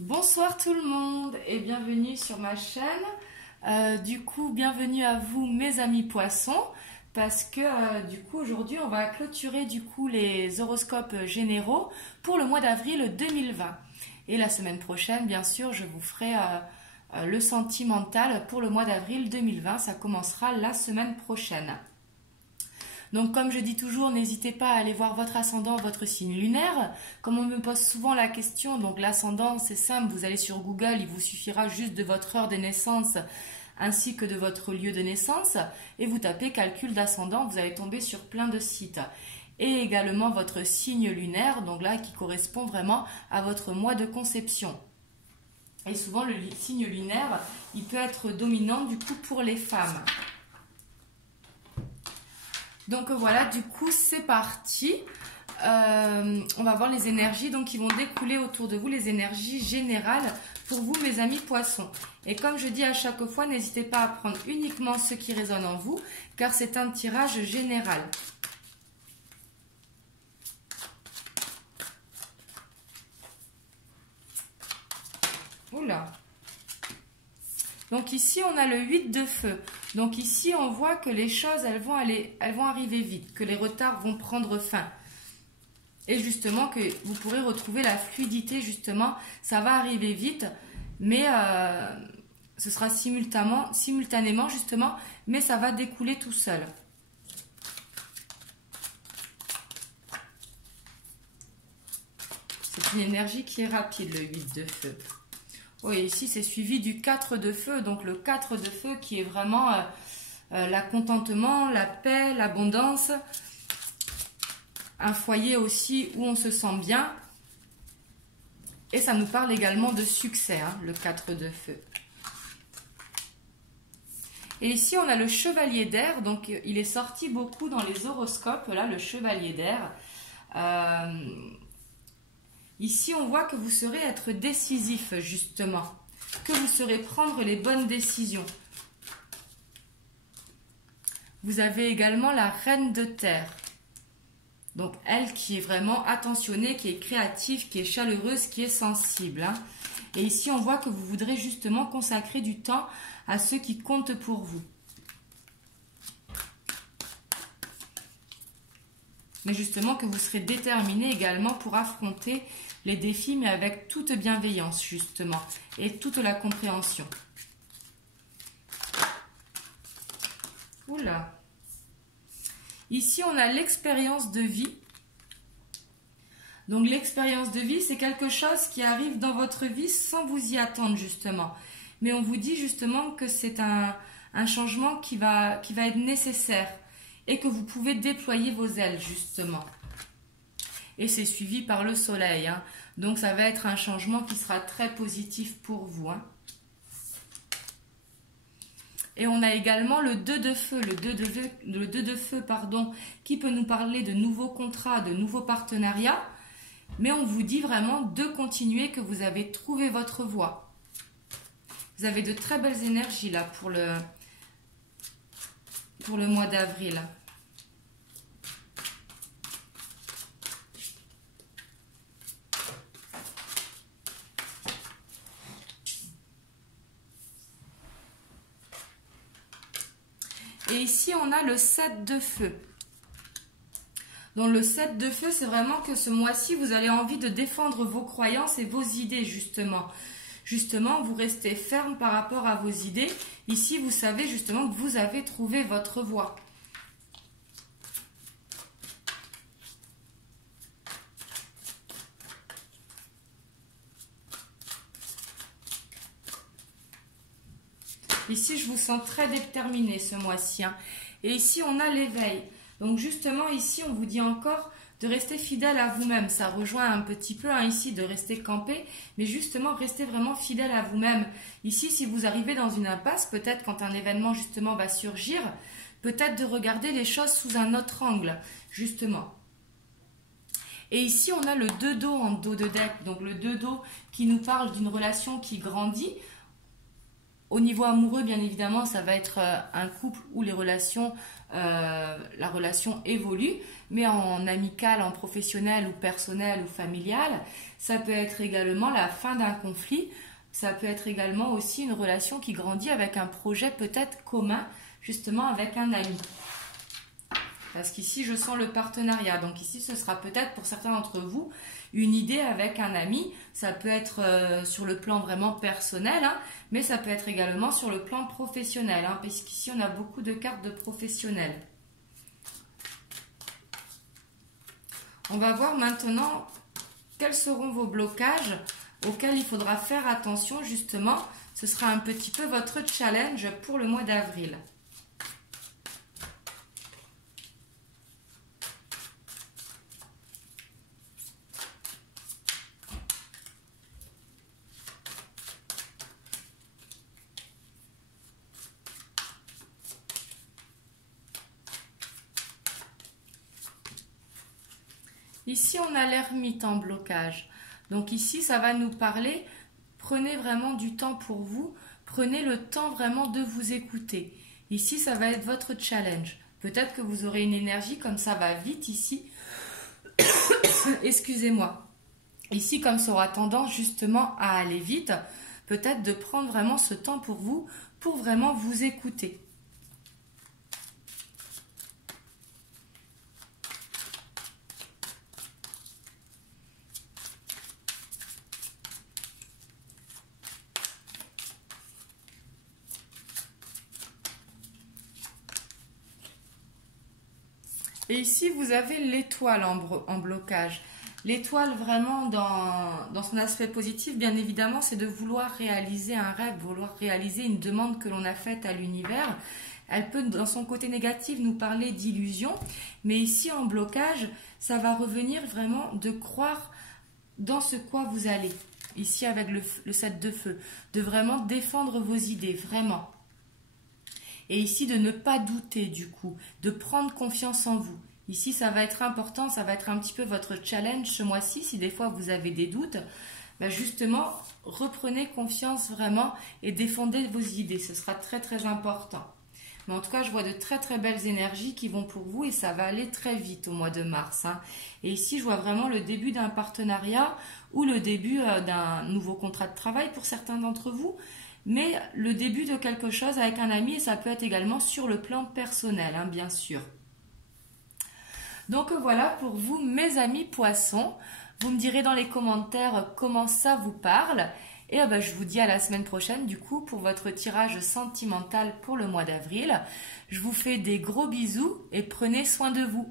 Bonsoir tout le monde et bienvenue sur ma chaîne. Bienvenue à vous mes amis poissons parce que aujourd'hui on va clôturer les horoscopes généraux pour le mois d'avril 2020. Et la semaine prochaine, bien sûr, je vous ferai le sentimental pour le mois d'avril 2020. Ça commencera la semaine prochaine. Donc comme je dis toujours, n'hésitez pas à aller voir votre ascendant, votre signe lunaire. Comme on me pose souvent la question, donc l'ascendant c'est simple, vous allez sur Google, il vous suffira juste de votre heure de naissance ainsi que de votre lieu de naissance et vous tapez calcul d'ascendant, vous allez tomber sur plein de sites. Et également votre signe lunaire, donc là qui correspond vraiment à votre mois de conception. Et souvent le signe lunaire, il peut être dominant pour les femmes. Donc voilà, c'est parti. On va voir les énergies qui vont découler autour de vous, les énergies générales pour vous mes amis poissons. Et comme je dis à chaque fois, n'hésitez pas à prendre uniquement ce qui résonne en vous, car c'est un tirage général. Oula. Donc ici, on a le 8 de feu. Donc ici, on voit que les choses, elles vont arriver vite, que les retards vont prendre fin. Et justement, que vous pourrez retrouver la fluidité, justement, ça va arriver vite, mais ce sera simultanément, justement, mais ça va découler tout seul. C'est une énergie qui est rapide, le 8 de feu. Oui, ici c'est suivi du 4 de feu, donc le 4 de feu qui est vraiment la contentement, la paix, l'abondance, un foyer aussi où on se sent bien. Et ça nous parle également de succès, hein, le 4 de feu. Et ici on a le chevalier d'air, donc il est sorti beaucoup dans les horoscopes, là le chevalier d'air. Ici, on voit que vous saurez être décisif, justement. Que vous saurez prendre les bonnes décisions. Vous avez également la reine de terre. Donc, elle qui est vraiment attentionnée, qui est créative, qui est chaleureuse, qui est sensible. Hein. Et ici, on voit que vous voudrez justement consacrer du temps à ceux qui comptent pour vous. Mais justement que vous serez déterminé également pour affronter les défis, mais avec toute bienveillance, justement, et toute la compréhension. Oula. Ici, on a l'expérience de vie. Donc, l'expérience de vie, c'est quelque chose qui arrive dans votre vie sans vous y attendre, justement. Mais on vous dit, justement, que c'est un changement qui va être nécessaire. Et que vous pouvez déployer vos ailes, justement. Et c'est suivi par le soleil. Hein. Donc, ça va être un changement qui sera très positif pour vous. Hein. Et on a également le 2 de feu. Le 2 de feu, pardon, qui peut nous parler de nouveaux contrats, de nouveaux partenariats. Mais on vous dit vraiment de continuer, que vous avez trouvé votre voie. Vous avez de très belles énergies, là, pour le mois d'avril. Et ici, on a le 7 de feu. Donc, le 7 de feu, c'est vraiment que ce mois-ci, vous avez envie de défendre vos croyances et vos idées, justement. Justement, vous restez ferme par rapport à vos idées. Ici, vous savez justement que vous avez trouvé votre voie. Ici, je vous sens très déterminé ce mois-ci. Hein. Et ici, on a l'éveil. Donc, justement, ici, on vous dit encore de rester fidèle à vous-même. Ça rejoint un petit peu ici de rester campé, mais justement, restez vraiment fidèle à vous-même. Ici, si vous arrivez dans une impasse, peut-être quand un événement justement va surgir, peut-être de regarder les choses sous un autre angle, justement. Et ici, on a le 2 d'eau en dos de deck. Donc, le 2 d'eau qui nous parle d'une relation qui grandit. Au niveau amoureux, bien évidemment, ça va être un couple où la relation évolue, mais en amical, en professionnel ou personnel ou familial, ça peut être également la fin d'un conflit, ça peut être également aussi une relation qui grandit avec un projet peut-être commun, justement avec un ami. Parce qu'ici, je sens le partenariat. Donc ici, ce sera peut-être pour certains d'entre vous une idée avec un ami. Ça peut être sur le plan vraiment personnel, hein, mais ça peut être également sur le plan professionnel. Hein, parce qu'ici, on a beaucoup de cartes de professionnels. On va voir maintenant quels seront vos blocages auxquels il faudra faire attention justement. Ce sera un petit peu votre challenge pour le mois d'avril. Ici, on a l'ermite en blocage. Donc ici, ça va nous parler, prenez vraiment du temps pour vous, prenez le temps vraiment de vous écouter. Ici, ça va être votre challenge. Peut-être que vous aurez une énergie comme ça va vite ici. Excusez-moi. Ici, comme ça aura tendance justement à aller vite, peut-être de prendre vraiment ce temps pour vous, pour vraiment vous écouter. Et ici, vous avez l'étoile en blocage. L'étoile, vraiment, dans son aspect positif, bien évidemment, c'est de vouloir réaliser un rêve, vouloir réaliser une demande que l'on a faite à l'univers. Elle peut, dans son côté négatif, nous parler d'illusion. Mais ici, en blocage, ça va revenir vraiment de croire dans ce quoi vous allez. Ici, avec le 7 de feu. De vraiment défendre vos idées, vraiment. Et ici, de ne pas douter du coup, de prendre confiance en vous. Ici, ça va être important, ça va être un petit peu votre challenge ce mois-ci. Si des fois vous avez des doutes, ben justement, reprenez confiance vraiment et défendez vos idées. Ce sera très très important. Mais en tout cas, je vois de très très belles énergies qui vont pour vous et ça va aller très vite au mois de mars. Hein. Et ici, je vois vraiment le début d'un partenariat ou le début d'un nouveau contrat de travail pour certains d'entre vous. Mais le début de quelque chose avec un ami, et ça peut être également sur le plan personnel, hein, bien sûr. Donc voilà pour vous, mes amis poissons. Vous me direz dans les commentaires comment ça vous parle. Et je vous dis à la semaine prochaine, du coup, pour votre tirage sentimental pour le mois d'avril. Je vous fais des gros bisous et prenez soin de vous.